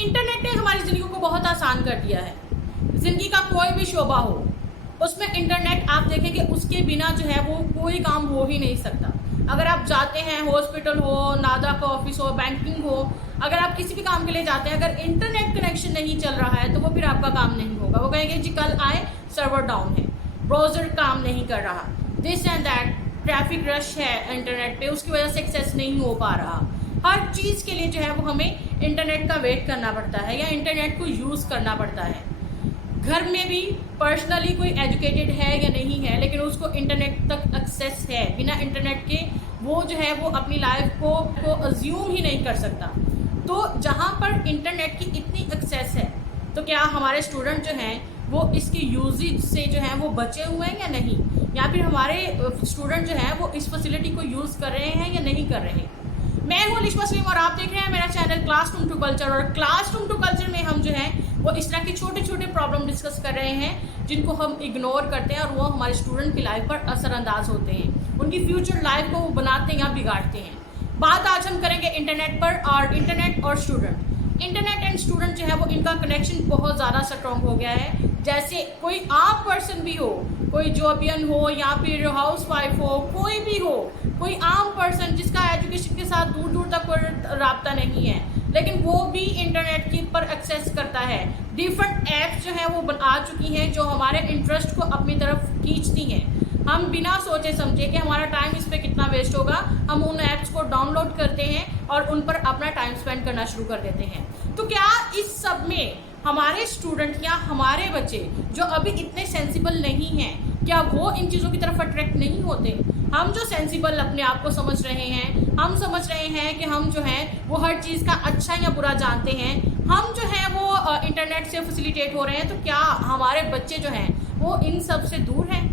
Internet ने हमारी ज़िंदगी को बहुत आसान कर दिया है। ज़िंदगी का कोई भी शोबा हो, उसमें इंटरनेट आप देखें कि उसके बिना जो है वो कोई काम हो ही नहीं सकता। अगर आप जाते हैं, हॉस्पिटल हो, नादा का ऑफिस हो, बैंकिंग हो, अगर आप किसी भी काम के लिए जाते हैं, अगर इंटरनेट कनेक्शन नहीं चल रहा है तो वो फिर आपका काम नहीं होगा। वो कहेंगे जी कल आए, सर्वर डाउन है, ब्राउज़र काम नहीं कर रहा, this and that, traffic rush है इंटरनेट पे, उसकी वजह से एक्सेस नहीं हो पा रहा। हर चीज़ के लिए जो है वो हमें इंटरनेट का वेट करना पड़ता है या इंटरनेट को यूज़ करना पड़ता है। घर में भी पर्सनली कोई एजुकेटेड है या नहीं है, लेकिन उसको इंटरनेट तक एक्सेस है। बिना इंटरनेट के वो जो है वो अपनी लाइफ को अज्यूम ही नहीं कर सकता। तो जहाँ पर इंटरनेट की इतनी एक्सेस है, तो क्या हमारे स्टूडेंट जो हैं वो इसके यूजेज से जो है वो बचे हुए हैं या नहीं, या फिर हमारे स्टूडेंट जो हैं वो इस फैसिलिटी को यूज़ कर रहे हैं या नहीं कर रहे हैं। मैं हूँ अलिशा सलीम और आप देख रहे हैं मेरा चैनल क्लासरूम टू कल्चर। और क्लासरूम टू कल्चर में हम जो है वो इस तरह के छोटे छोटे प्रॉब्लम डिस्कस कर रहे हैं जिनको हम इग्नोर करते हैं और वो हमारे स्टूडेंट की लाइफ पर असरअंदाज होते हैं, उनकी फ्यूचर लाइफ को वो बनाते हैं या बिगाड़ते हैं। बात आज हम करेंगे इंटरनेट पर, और इंटरनेट और स्टूडेंट। इंटरनेट एंड स्टूडेंट जो है वो इनका कनेक्शन बहुत ज़्यादा स्ट्रॉन्ग हो गया है। जैसे कोई आम पर्सन भी हो, कोई जॉबियन हो या फिर हाउस वाइफ हो, कोई भी हो, कोई आम पर्सन जिसका एजुकेशन के साथ दूर दूर तक कोई राब्ता नहीं है, लेकिन वो भी इंटरनेट के पर एक्सेस करता है। डिफरेंट ऐप्स जो है वो आ चुकी हैं जो हमारे इंटरेस्ट को अपनी तरफ खींचती हैं। हम बिना सोचे समझे कि हमारा टाइम इस पर कितना वेस्ट होगा, हम उन ऐप्स को डाउनलोड करते हैं और उन पर अपना टाइम स्पेंड करना शुरू कर देते हैं। तो क्या इस सब में हमारे स्टूडेंट या हमारे बच्चे जो अभी इतने सेंसिबल नहीं हैं, क्या वो इन चीज़ों की तरफ अट्रैक्ट नहीं होते? हम जो सेंसिबल अपने आप को समझ रहे हैं, हम समझ रहे हैं कि हम जो हैं वो हर चीज़ का अच्छा या बुरा जानते हैं, हम जो है वो इंटरनेट से फैसिलिटेट हो रहे हैं, तो क्या हमारे बच्चे जो हैं वो इन सब से दूर हैं?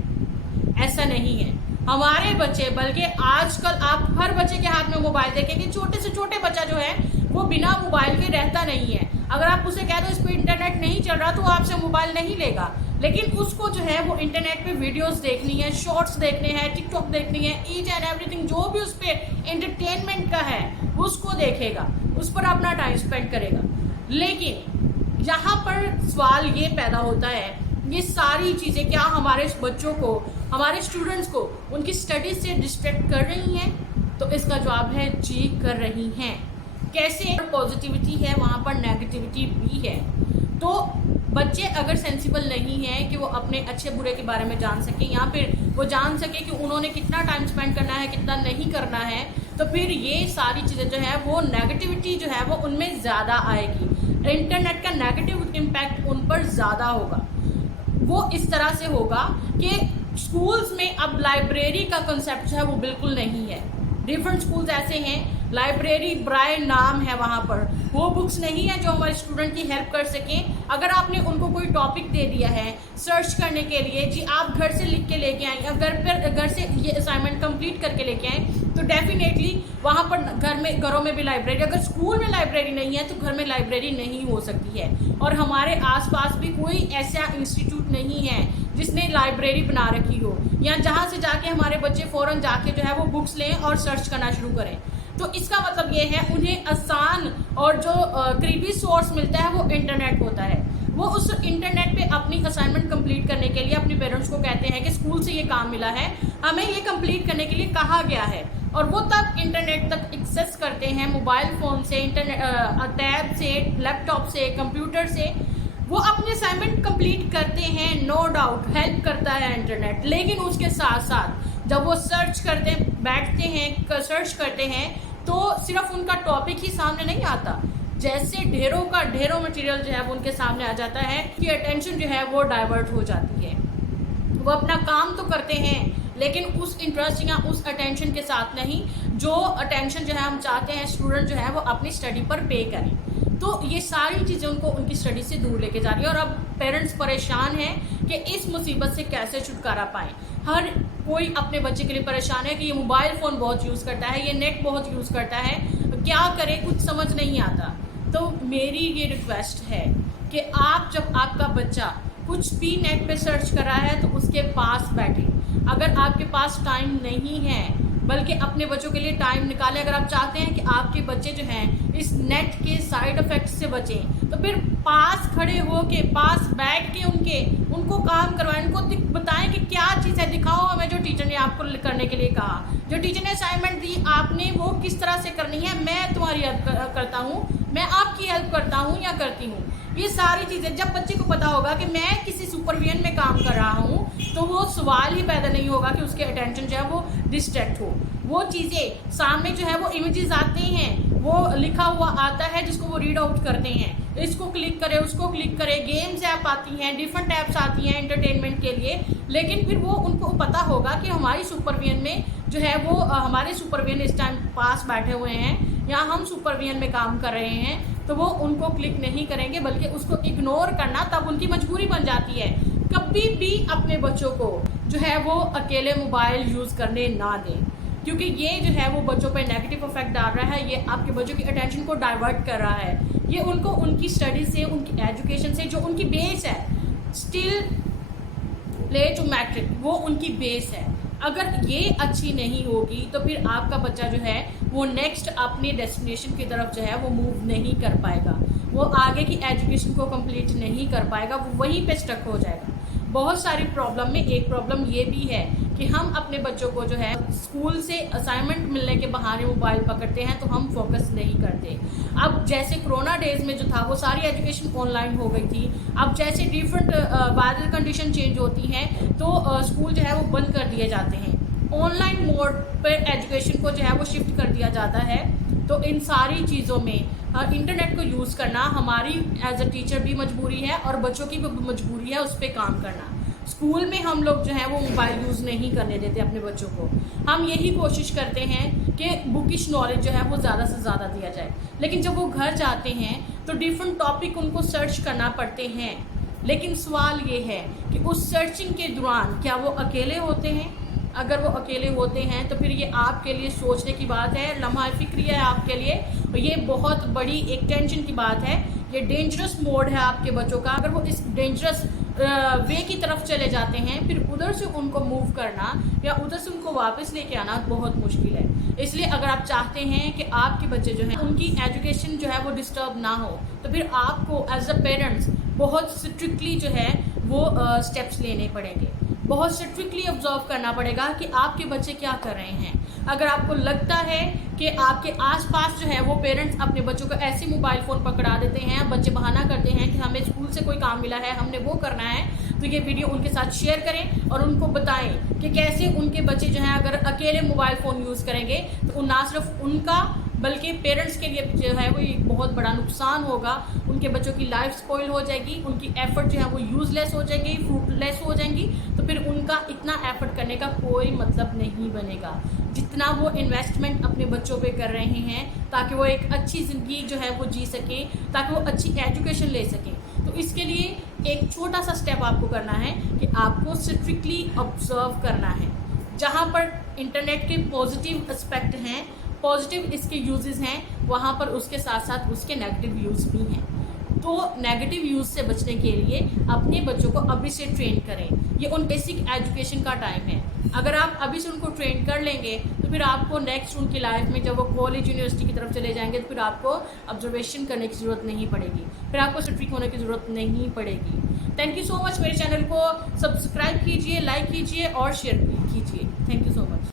ऐसा नहीं है। हमारे बच्चे, बल्कि आजकल आप हर बच्चे के हाथ में मोबाइल देखेंगे। छोटे से छोटे बच्चा जो है वो बिना मोबाइल के रहता नहीं है। अगर आप उसे कह दो इस पर इंटरनेट नहीं चल रहा तो वो आपसे मोबाइल नहीं लेगा, लेकिन उसको जो है वो इंटरनेट पे वीडियोस देखनी है, शॉर्ट्स देखने हैं, टिकटॉक देखनी है, ईच एंड एवरीथिंग जो भी उस पर एंटरटेनमेंट का है उसको देखेगा, उस पर अपना टाइम स्पेंड करेगा। लेकिन यहाँ पर सवाल ये पैदा होता है, ये सारी चीज़ें क्या हमारे बच्चों को, हमारे स्टूडेंट्स को उनकी स्टडीज से डिस्ट्रैक्ट कर रही हैं? तो इसका जवाब है जी, कर रही हैं। कैसे? पॉजिटिविटी है वहाँ पर नेगेटिविटी भी है। तो बच्चे अगर सेंसिबल नहीं हैं कि वो अपने अच्छे बुरे के बारे में जान सकें या फिर वो जान सके कि उन्होंने कितना टाइम स्पेंड करना है, कितना नहीं करना है, तो फिर ये सारी चीज़ें जो है वो नेगेटिविटी जो है वो उनमें ज़्यादा आएगी। इंटरनेट का नेगेटिव इम्पैक्ट उन पर ज़्यादा होगा। वो इस तरह से होगा कि स्कूल्स में अब लाइब्रेरी का कंसेप्ट जो है वो बिल्कुल नहीं है। डिफरेंट स्कूल्स ऐसे हैं, लाइब्रेरी ब्राय नाम है, वहाँ पर वो बुक्स नहीं है जो हमारे स्टूडेंट की हेल्प कर सकें। अगर आपने उनको कोई टॉपिक दे दिया है सर्च करने के लिए, जी आप घर से लिख के लेके आए, घर से ये असाइनमेंट कंप्लीट करके लेके आए, तो डेफिनेटली वहाँ पर घरों में भी लाइब्रेरी, अगर स्कूल में लाइब्रेरी नहीं है तो घर में लाइब्रेरी नहीं हो सकती है। और हमारे आसपास भी कोई ऐसा इंस्टीट्यूट नहीं है जिसने लाइब्रेरी बना रखी हो, या जहाँ से जाके हमारे बच्चे फ़ौरन जाके जो है वो बुक्स लें और सर्च करना शुरू करें। तो इसका मतलब ये है उन्हें आसान और जो करीबी सोर्स मिलता है वो इंटरनेट होता है। वो उस इंटरनेट पे अपनी असाइनमेंट कंप्लीट करने के लिए अपने पेरेंट्स को कहते हैं कि स्कूल से ये काम मिला है, हमें ये कंप्लीट करने के लिए कहा गया है, और वो तब इंटरनेट तक एक्सेस करते हैं मोबाइल फ़ोन से, टैब से, लैपटॉप से, कंप्यूटर से। वो अपने असाइनमेंट कंप्लीट करते हैं, नो डाउट हेल्प करता है इंटरनेट, लेकिन उसके साथ साथ जब वो सर्च करते बैठते हैं, सर्च करते हैं, तो सिर्फ उनका टॉपिक ही सामने नहीं आता, जैसे ढेरों मटेरियल जो है वो उनके सामने आ जाता है कि अटेंशन जो है वो डाइवर्ट हो जाती है। वो अपना काम तो करते हैं लेकिन उस इंटरेस्ट या उस अटेंशन के साथ नहीं जो अटेंशन जो है हम चाहते हैं स्टूडेंट जो है वो अपनी स्टडी पर पे करें। तो ये सारी चीज़ें उनको उनकी स्टडी से दूर लेके जा रही है, और अब पेरेंट्स परेशान हैं कि इस मुसीबत से कैसे छुटकारा पाएँ। हर कोई अपने बच्चे के लिए परेशान है कि ये मोबाइल फ़ोन बहुत यूज़ करता है, ये नेट बहुत यूज़ करता है, क्या करे कुछ समझ नहीं आता। तो मेरी ये रिक्वेस्ट है कि आप जब आपका बच्चा कुछ भी नेट पे सर्च कर रहा है तो उसके पास बैठे। अगर आपके पास टाइम नहीं है बल्कि अपने बच्चों के लिए टाइम निकालें। अगर आप चाहते हैं कि आपके बच्चे जो हैं इस नेट के साइड इफेक्ट से बचें, तो फिर पास खड़े होके, पास बैठ के उनको काम करवाएं, उनको बताएं कि क्या चीज़ है, दिखाओ हमें जो टीचर ने आपको करने के लिए कहा, जो टीचर ने असाइनमेंट दी आपने वो किस तरह से करनी है, मैं तुम्हारी हेल्प करता हूँ, मैं आपकी हेल्प करता हूँ या करती हूँ। ये सारी चीज़ें जब बच्चे को पता होगा कि मैं किसी सुपरविजन में काम कर रहा हूँ, तो वो सवाल ही पैदा नहीं होगा कि उसके अटेंशन जो है वो डिस्ट्रैक्ट हो। वो चीज़ें सामने जो है वो इमेजेस आते हैं, वो लिखा हुआ आता है जिसको वो रीड आउट करते हैं, इसको क्लिक करें, उसको क्लिक करें, गेम्स ऐप आती हैं, डिफरेंट ऐप्स आती हैं एंटरटेनमेंट के लिए। लेकिन फिर वो उनको पता होगा कि हमारी सुपरविजन में जो है वो हमारे सुपरविजन इस टाइम पास बैठे हुए हैं या हम सुपरविजन में काम कर रहे हैं, तो वो उनको क्लिक नहीं करेंगे बल्कि उसको इग्नोर करना तब उनकी मजबूरी बन जाती है। कभी भी अपने बच्चों को जो है वो अकेले मोबाइल यूज़ करने ना दें, क्योंकि ये जो है वो बच्चों पे नेगेटिव इफेक्ट डाल रहा है, ये आपके बच्चों की अटेंशन को डाइवर्ट कर रहा है, ये उनको उनकी स्टडी से, उनकी एजुकेशन से, जो उनकी बेस है, स्टिल प्ले टू मैट्रिक, वो उनकी बेस है, अगर ये अच्छी नहीं होगी तो फिर आपका बच्चा जो है वो नेक्स्ट अपने डेस्टिनेशन की तरफ जो है वो मूव नहीं कर पाएगा, वो आगे की एजुकेशन को कंप्लीट नहीं कर पाएगा, वो वहीं पे स्टक हो जाएगा। बहुत सारी प्रॉब्लम में एक प्रॉब्लम ये भी है कि हम अपने बच्चों को जो है स्कूल से असाइनमेंट मिलने के बहाने मोबाइल पकड़ते हैं, तो हम फोकस नहीं करते। अब जैसे कोरोना डेज में जो था वो सारी एजुकेशन ऑनलाइन हो गई थी, अब जैसे डिफरेंट वायरल कंडीशन चेंज होती हैं तो स्कूल जो है वो बंद कर दिए जाते हैं, ऑनलाइन मोड पर एजुकेशन को जो है वो शिफ्ट कर दिया जाता है। तो इन सारी चीज़ों में इंटरनेट को यूज़ करना हमारी एज अ टीचर भी मजबूरी है और बच्चों की भी मजबूरी है उस पर काम करना। स्कूल में हम लोग जो है वो मोबाइल यूज़ नहीं करने देते अपने बच्चों को, हम यही कोशिश करते हैं कि बुकिश नॉलेज जो है वो ज़्यादा से ज़्यादा दिया जाए, लेकिन जब वो घर जाते हैं तो डिफरेंट टॉपिक उनको सर्च करना पड़ते हैं। लेकिन सवाल ये है कि उस सर्चिंग के दौरान क्या वो अकेले होते हैं? अगर वो अकेले होते हैं तो फिर ये आपके लिए सोचने की बात है, लम्हा फिक्री है आपके लिए, और ये बहुत बड़ी एक टेंशन की बात है, ये डेंजरस मोड है आपके बच्चों का। अगर वो इस डेंजरस वे की तरफ चले जाते हैं, फिर उधर से उनको मूव करना या उधर से उनको वापस लेके आना बहुत मुश्किल है। इसलिए अगर आप चाहते हैं कि आपके बच्चे जो हैं उनकी एजुकेशन जो है वो डिस्टर्ब ना हो, तो फिर आपको एज अ पेरेंट्स बहुत स्ट्रिक्टली जो है वो स्टेप्स लेने पड़ेंगे, बहुत स्ट्रिक्टली ऑब्जर्व करना पड़ेगा कि आपके बच्चे क्या कर रहे हैं। अगर आपको लगता है कि आपके आसपास जो है वो पेरेंट्स अपने बच्चों को ऐसे मोबाइल फ़ोन पकड़ा देते हैं, बच्चे बहाना करते हैं कि हमें स्कूल से कोई काम मिला है, हमने वो करना है, तो ये वीडियो उनके साथ शेयर करें और उनको बताएं कि कैसे उनके बच्चे जो हैं अगर अकेले मोबाइल फ़ोन यूज़ करेंगे तो ना सिर्फ उनका बल्कि पेरेंट्स के लिए जो है वो एक बहुत बड़ा नुकसान होगा, उनके बच्चों की लाइफ स्पॉइल हो जाएगी, उनकी एफर्ट जो है वो यूज़लेस हो जाएंगी, फ्रूटलेस हो जाएंगी, तो फिर उनका इतना एफर्ट करने का कोई मतलब नहीं बनेगा जितना वो इन्वेस्टमेंट अपने बच्चों पे कर रहे हैं, ताकि वो एक अच्छी ज़िंदगी जो है वो जी सके, ताकि वो अच्छी एजुकेशन ले सकें। तो इसके लिए एक छोटा सा स्टेप आपको करना है कि आपको स्ट्रिक्टली ऑब्जर्व करना है, जहाँ पर इंटरनेट के पॉजिटिव एस्पेक्ट हैं, पॉजिटिव इसके यूजेस हैं, वहाँ पर उसके साथ साथ उसके नेगेटिव यूज़ भी हैं। तो नेगेटिव यूज़ से बचने के लिए अपने बच्चों को अभी से ट्रेन करें, ये उन बेसिक एजुकेशन का टाइम है। अगर आप अभी से उनको ट्रेन कर लेंगे तो फिर आपको नेक्स्ट उनकी लाइफ में जब वो कॉलेज यूनिवर्सिटी की तरफ चले जाएंगे तो फिर आपको ऑब्जर्वेशन करने की ज़रूरत नहीं पड़ेगी, फिर आपको स्ट्रिक्ट होने की ज़रूरत नहीं पड़ेगी। Thank you so much. मेरे चैनल को सब्सक्राइब कीजिए, लाइक कीजिए और शेयर कीजिए। Thank you so much.